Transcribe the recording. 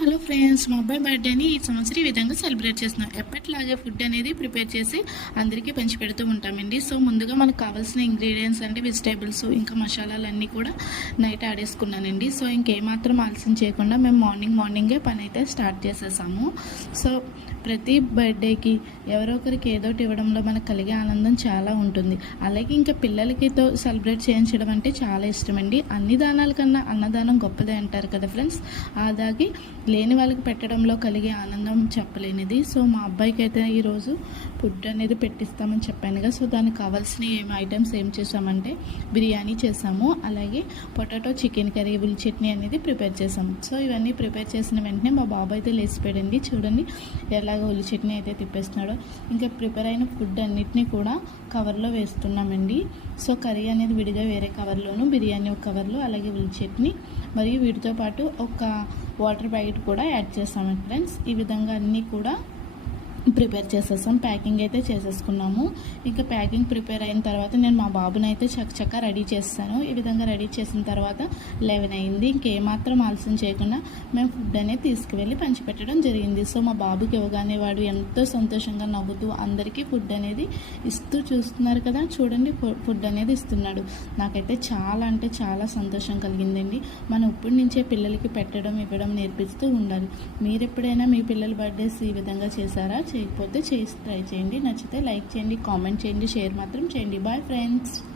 Hello friends, మా అబ్బాయి బర్త్డేని ఈ సంవత్సరం ఈ విధంగా సెలబ్రేట్ చేస్తున్నాం. ఎప్పటిలాగే ఫుడ్ అనేది ప్రిపేర్ చేసి అందరికీ పంచి పెడుతూ ఉంటామండి. సో ముందుగా మనకు కావాల్సిన ఇంగ్రీడియంట్స్ అంటే వెజిటేబుల్స్ ఇంకా మసాలాలన్నీ కూడా నైట్ ఆడేసుకున్నానండి. సో ఇంకేమాత్రం ఆలస్యం చేయకుండా మేము మార్నింగే పని అయితే స్టార్ట్ చేసేసాము. సో ప్రతి బర్త్డేకి ఎవరో ఒకరికి ఏదో ఒకటి ఇవ్వడంలో మనకు కలిగే ఆనందం చాలా ఉంటుంది. అలాగే ఇంకా పిల్లలకితో సెలబ్రేట్ చేయించడం అంటే చాలా ఇష్టమండి. అన్ని దానాల కన్నా అన్నదానం గొప్పదే అంటారు కదా ఫ్రెండ్స్. అలాగే లేని వాళ్ళకి పెట్టడంలో కలిగే ఆనందం చెప్పలేనిది. సో మా అబ్బాయికి అయితే ఈరోజు ఫుడ్ అనేది పెట్టిస్తామని చెప్పానుగా. సో దానికి కావాల్సిన ఐటమ్స్ ఏం చేసామంటే బిర్యానీ చేసాము, అలాగే పొటాటో చికెన్ కర్రీ, ఉల్లి చట్నీ అనేది ప్రిపేర్ చేసాము. సో ఇవన్నీ ప్రిపేర్ చేసిన వెంటనే మా బాబు అయితే లేచిపోయాడండి. చూడండి ఎలాగో ఉల్లి చట్నీ అయితే తిప్పేస్తున్నాడు. ఇంకా ప్రిపేర్ అయిన ఫుడ్ అన్నిటినీ కూడా కవర్లో వేస్తున్నామండి. సో కర్రీ అనేది విడిగా వేరే కవర్లోను, బిర్యానీ ఒక కవర్లో, అలాగే ఉల్లి చట్నీ మరియు వీటితో పాటు ఒక వాటర్ ప్యాకెట్ కూడా యాడ్ చేస్తాము ఫ్రెండ్స్. ఈ విధంగా అన్నీ కూడా ప్రిపేర్ చేసేసాం. ప్యాకింగ్ అయితే చేసేసుకున్నాము. ఇంకా ప్యాకింగ్ ప్రిపేర్ అయిన తర్వాత నేను మా బాబుని అయితే చక్కగా రెడీ చేస్తాను. ఈ విధంగా రెడీ చేసిన తర్వాత 11 అయింది. ఇంకేమాత్రం ఆలస్యం చేయకుండా మేము ఫుడ్ అనేది తీసుకువెళ్ళి పంచిపెట్టడం జరిగింది. సో మా బాబుకి ఇవ్వగానే వాడు ఎంతో సంతోషంగా నవ్వుతూ అందరికీ ఫుడ్ అనేది ఇస్తూ చూస్తున్నారు కదా, చూడండి ఫుడ్ అనేది ఇస్తున్నాడు. నాకైతే చాలా అంటే చాలా సంతోషం కలిగిందండి. మనం ఇప్పటి నుంచే పిల్లలకి పెట్టడం ఇవ్వడం నేర్పిస్తూ ఉండాలి. మీరు ఎప్పుడైనా మీ పిల్లల బర్త్డేస్ ఈ విధంగా చేశారా? చేయకపోతే చేసి ట్రై చేయండి. నచ్చితే లైక్ చేయండి, కామెంట్ చేయండి, షేర్ మాత్రం చేయండి. Bye friends.